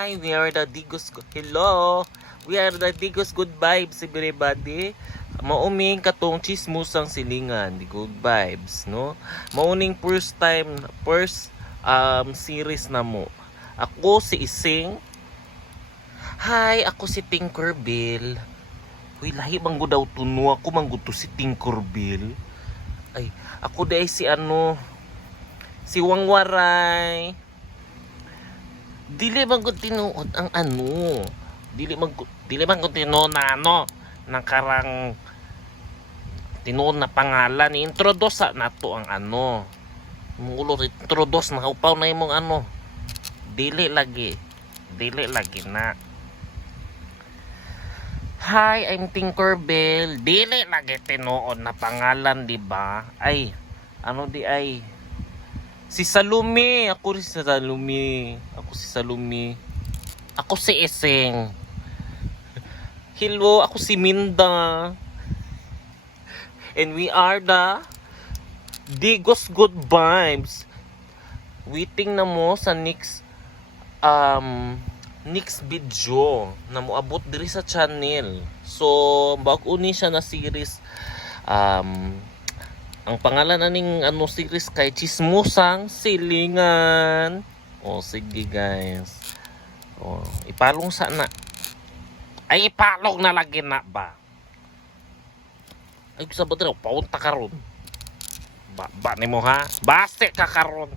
Hi, we are the Digos. Hello, we are the Digos Good Vibes, everybody. Mauming katong chismusang silingan, the good vibes, no? Mauning first series na mo. Ako si Ising. Hi, ako si Tinkerbell. Uy, lahi bang daw tuno ako mangguto si Tinkerbell. Ay, ako day si si Wangwaray. Dili man ko tinuod ang Dili man ko tinuod na ng karang tinuod na pangalan. Introduce na to ang Mulo introduce na upaw na imong Dili lagi na. Hi, I'm Tinkerbell. Dili lagi tinuod na pangalan, di ba? Ay, si Salome. Ako rin si Salome. Ako si Ising. Hello, ako si Minda. And we are the Digos Good Vibes. Waiting na mo sa next video na moabot diri sa channel. So, bago ni siya na series. Ang pangalan aning series kay Chismusang Silingan. Sige guys. Ipalong sana. Ay, ipalong na lagi na ba? Ay, sabot rin, paunta ka ron. Ba ni mo ha? Base ka karon.